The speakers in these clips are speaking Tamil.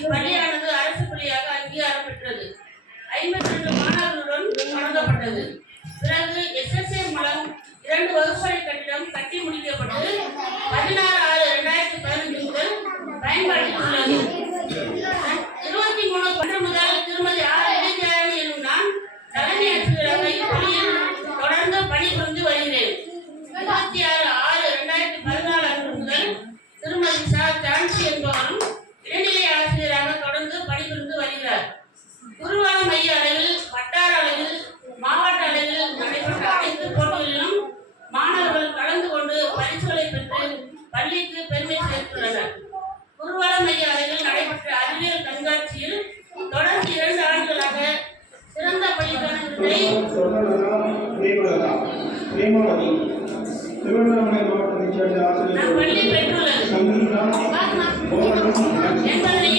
இப்பள்ளியானது அரசு பள்ளியாக அங்கீகாரம் பெற்றது. ஐம்பத்தி ரெண்டு மாணவர்களுடன் வழங்கப்பட்டது பிறகு எஸ்எஸ்ஏ மூலம் இரண்டு வகுப்பறை கட்டிடம் கட்டி முடிக்கப்பட்டது ஹேமாவதி திருவண்ணாமலை மாவட்டத்தைச் சேர்ந்த ஆசிரியர் சங்கீதா போராட்டம்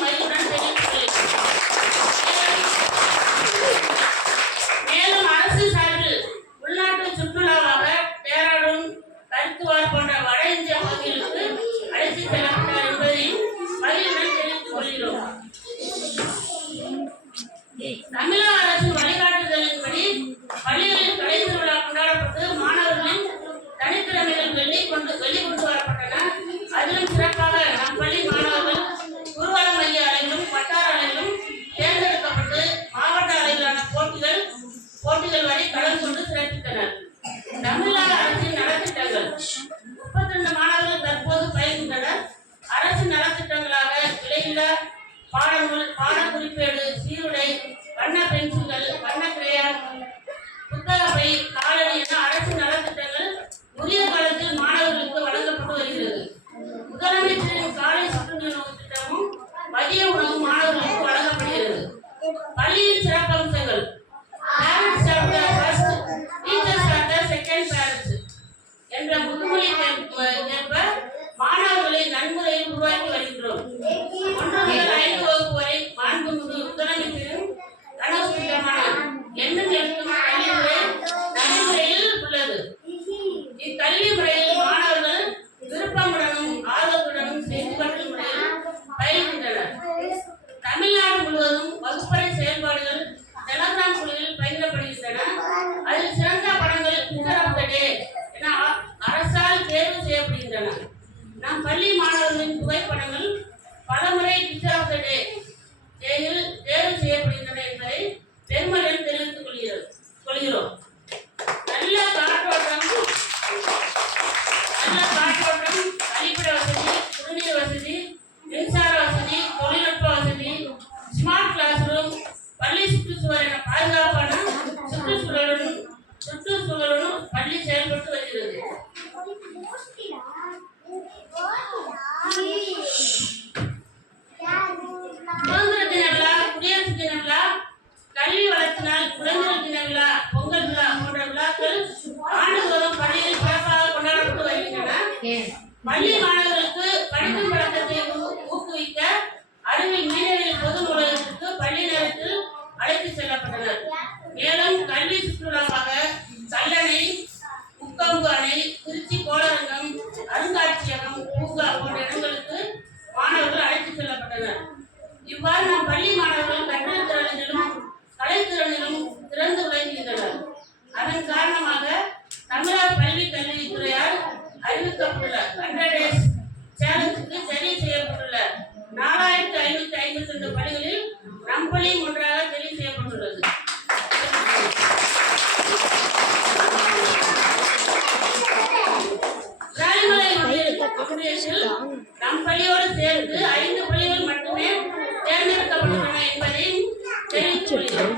like have blood in that. பள்ளி மாணவர்களுக்கு படிக்கும் பழக்கத்தை ஊக்குவிக்க அருகில் மீனவர்கள் பொது நூலகத்திற்கு பள்ளி நேரத்தில் அழைத்து செல்லப்பட்டனர். மேலும் கல்வி சுற்றுலாவாக கல்லணை முக்கம்பு அணை மறுபடியும் ஒன்றாக தெரிவு செய்யப்பட்டுள்ளது. நம் பள்ளியோடு சேர்ந்து ஐந்து பள்ளிகள் மட்டுமே தேர்ந்தெடுக்கப்பட்டுள்ளன என்பதை தெரிவித்துள்ளேன்